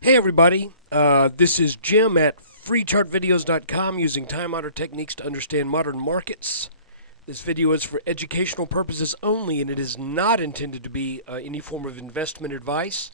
Hey everybody, this is Jim at freechartvideos.com using time-honored techniques to understand modern markets. This video is for educational purposes only and it is not intended to be any form of investment advice.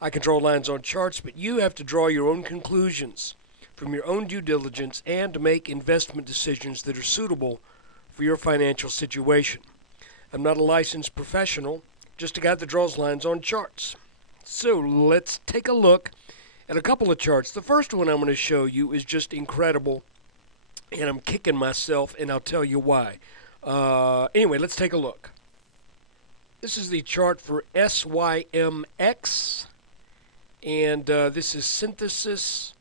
I control lines on charts, but you have to draw your own conclusions from your own due diligence and to make investment decisions that are suitable for your financial situation. I'm not a licensed professional, just a guy that draws lines on charts. So let's take a look at a couple of charts. The first one I'm going to show you is just incredible, and I'm kicking myself, and I'll tell you why. Anyway, let's take a look. This is the chart for SYMX, and this is Synthesis,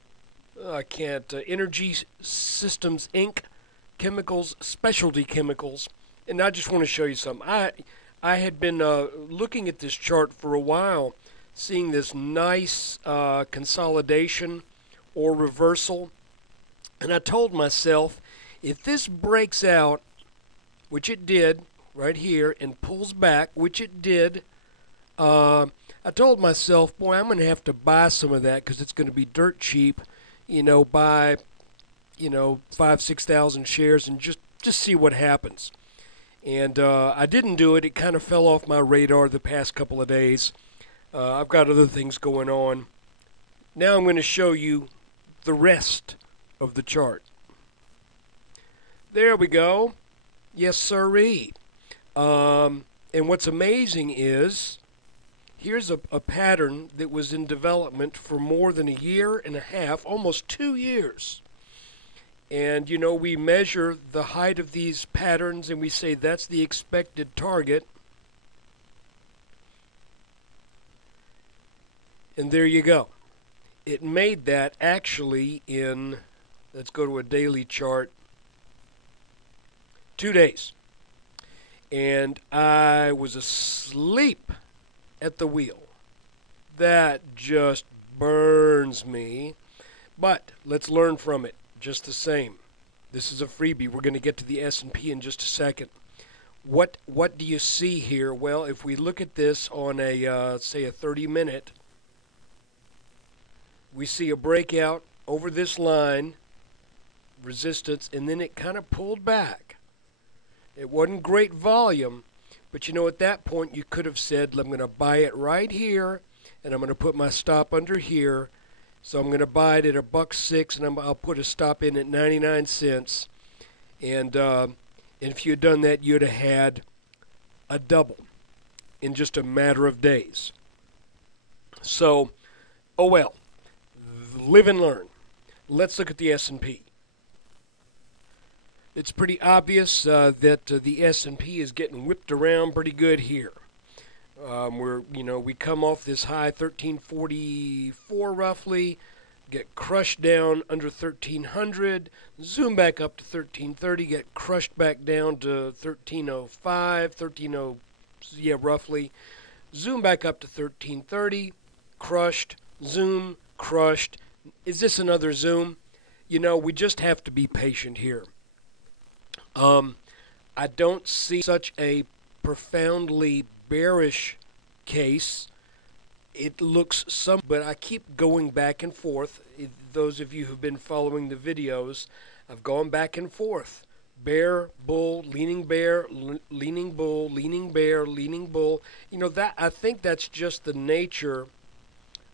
Energy Systems Inc., Chemicals, Specialty Chemicals, and I just want to show you something. I had been looking at this chart for a while, seeing this nice consolidation or reversal. And I told myself, if this breaks out, which it did right here, and pulls back, which it did, I told myself, boy, I'm going to have to buy some of that because it's going to be dirt cheap, buy, 5,000-6,000 shares and just see what happens. And I didn't do it. It kind of fell off my radar the past couple of days. I've got other things going on. Now I'm going to show you the rest of the chart. There we go. Yes, sirree. And what's amazing is, here's a pattern that was in development for more than a year and a half, almost 2 years. And, we measure the height of these patterns and we say that's the expected target. And there you go. It made that actually in, let's go to a daily chart, 2 days. And I was asleep at the wheel. That just burns me. But let's learn from it just the same. This is a freebie. We're going to get to the S&P in just a second. What do you see here? Well, if we look at this on a, say, a 30-minute, we see a breakout over this line, resistance, and then it kind of pulled back. It wasn't great volume, but at that point you could have said, I'm going to buy it right here, and I'm going to put my stop under here. So I'm going to buy it at $1.06, and I'll put a stop in at 99 cents. And if you had done that, you'd have had a double in just a matter of days. So, oh well. Live and learn. Let's look at the S&P. It's pretty obvious that the S&P is getting whipped around pretty good here. We come off this high 1344 roughly, get crushed down under 1300, zoom back up to 1330, get crushed back down to 1305, roughly, zoom back up to 1330, crushed, zoom, crushed. Is this another zoom? We just have to be patient here. I don't see such a profoundly bearish case. It looks but I keep going back and forth. Those of you who've been following the videos, I've gone back and forth. Bear, bull, leaning bear, leaning bull, leaning bear, leaning bull. I think that's just the nature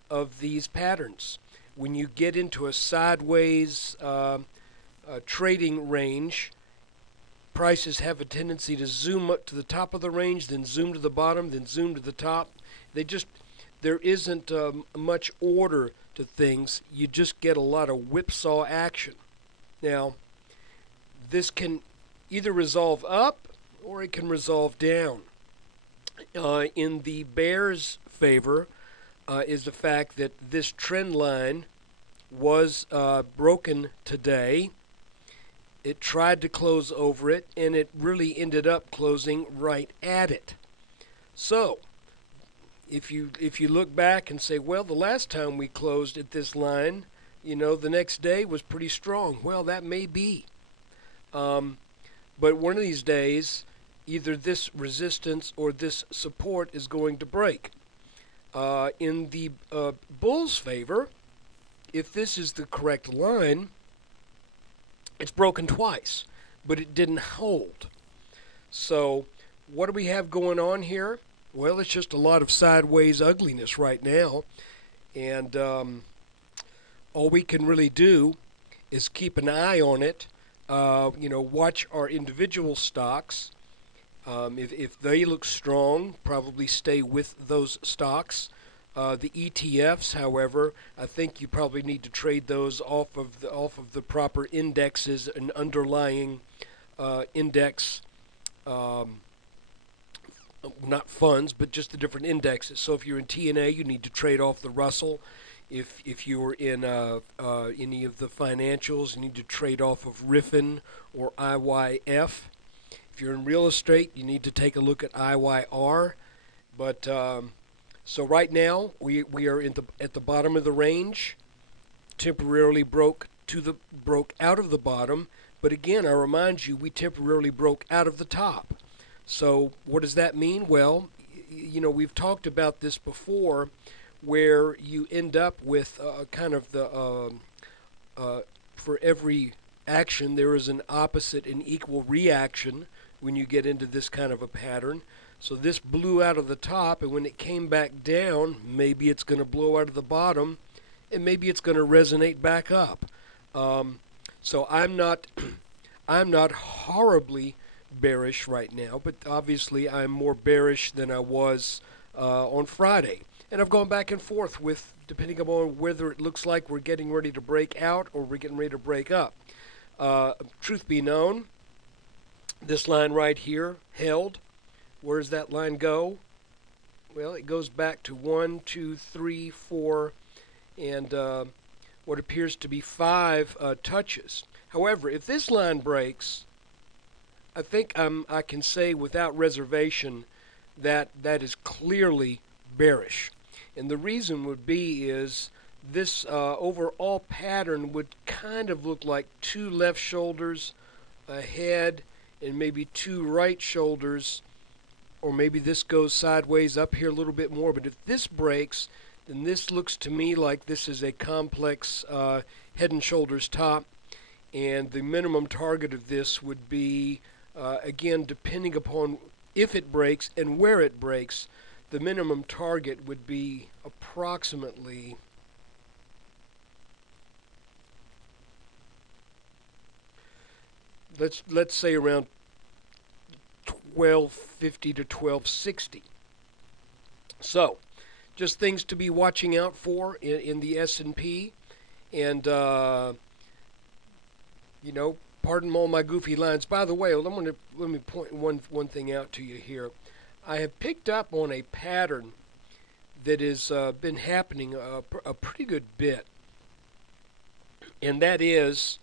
of these patterns. When you get into a sideways trading range, prices have a tendency to zoom up to the top of the range, then zoom to the bottom, then zoom to the top. There isn't much order to things. You just get a lot of whipsaw action. Now, this can either resolve up or it can resolve down. In the bear's favor is the fact that this trend line was broken today. It tried to close over it, and it really ended up closing right at it. So, if you look back and say, well, the last time we closed at this line, the next day was pretty strong. Well, that may be. But one of these days, either this resistance or this support is going to break. In the Bulls' favor, if this is the correct line, it's broken twice, but it didn't hold. So what do we have going on here? Well, it's just a lot of sideways ugliness right now. And all we can really do is keep an eye on it. Watch our individual stocks. If they look strong, probably stay with those stocks. The ETFs, however, I think you probably need to trade those off of the proper indexes and underlying index, not funds, but just the different indexes. So if you're in TNA, you need to trade off the Russell. If you're in any of the financials, you need to trade off of Riffin or IYF. If you're in real estate, you need to take a look at IYR. But so right now we are at the bottom of the range. Temporarily broke out of the bottom, but again, I remind you, we temporarily broke out of the top. So what does that mean? Well, we've talked about this before, where you end up with kind of the for every action there is an opposite and equal reaction when you get into this kind of a pattern. So this blew out of the top, and when it came back down, maybe it's going to blow out of the bottom, and maybe it's going to resonate back up. So I'm not horribly bearish right now, but obviously I'm more bearish than I was on Friday. And I've gone back and forth with, depending upon whether it looks like we're getting ready to break out or we're getting ready to break up. Truth be known, this line right here held. Where does that line go? Well, it goes back to 1, 2, 3, 4, and what appears to be 5 touches. However, if this line breaks, I think I can say without reservation that that is clearly bearish. And the reason would be is this overall pattern would kind of look like 2 left shoulders ahead and maybe 2 right shoulders, or maybe this goes sideways up here a little bit more. But if this breaks, then this looks to me like this is a complex head and shoulders top, and the minimum target of this would be, again, depending upon if it breaks and where it breaks, the minimum target would be approximately let's say around 1250 to 1260. So, just things to be watching out for in the S&P, and pardon all my goofy lines. By the way, let me point one thing out to you here. I have picked up on a pattern that has been happening a pretty good bit, and that is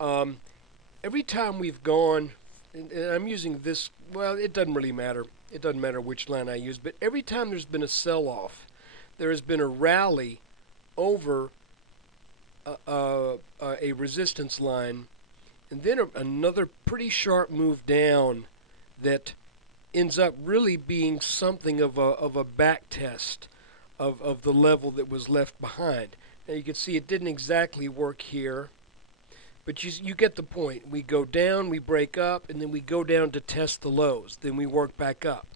every time we've gone, and I'm using this, well, it doesn't really matter. It doesn't matter which line I use, but every time there's been a sell-off, there has been a rally over a resistance line, and then another pretty sharp move down that ends up really being something of a back test of the level that was left behind. Now you can see it didn't exactly work here, but you get the point. We go down, we break up, and then we go down to test the lows. Then we work back up.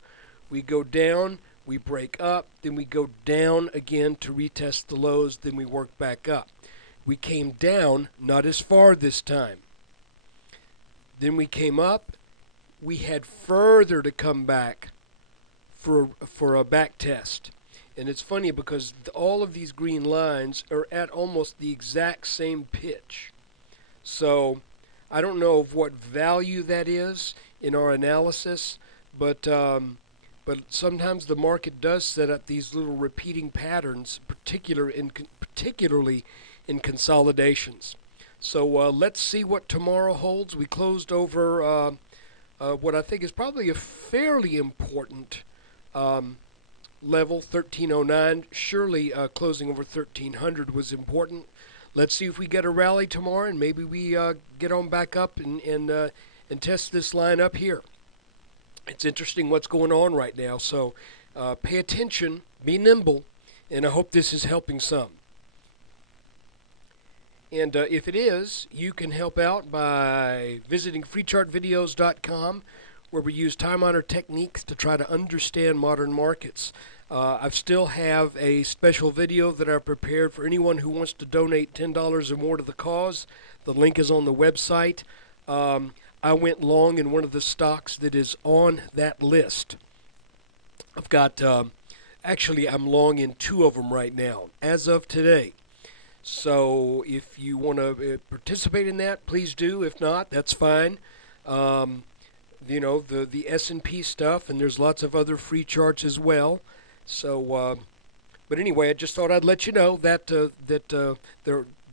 We go down, we break up, then we go down again to retest the lows, then we work back up. We came down, not as far this time. Then we came up. We had further to come back for a back test. And it's funny because all of these green lines are at almost the exact same pitch. So I don't know of what value that is in our analysis, but sometimes the market does set up these little repeating patterns, particularly in consolidations. So let's see what tomorrow holds. We closed over what I think is probably a fairly important level, 1309. Surely closing over 1300 was important. Let's see if we get a rally tomorrow, and maybe we get on back up and test this line up here. It's interesting what's going on right now. So Pay attention, be nimble, and I hope this is helping some. And if it is, you can help out by visiting freechartvideos.com, where we use time-honored techniques to try to understand modern markets. I still have a special video that I've prepared for anyone who wants to donate $10 or more to the cause. The link is on the website. I went long in one of the stocks that is on that list. I've got, actually, I'm long in 2 of them right now, as of today. So if you want to participate in that, please do. If not, that's fine. You know, the S&P stuff, and there's lots of other free charts as well. So, but anyway, I just thought I'd let you know that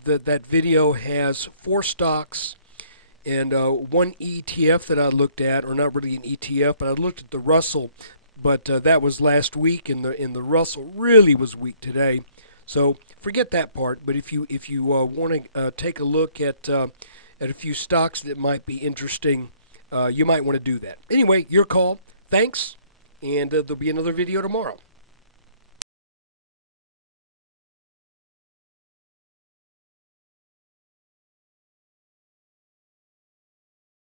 that video has 4 stocks and 1 ETF that I looked at, or not really an ETF, but I looked at the Russell. But that was last week, and the Russell really was weak today. So forget that part. But if you want to take a look at a few stocks that might be interesting, you might want to do that. Anyway, your call. Thanks, and there'll be another video tomorrow.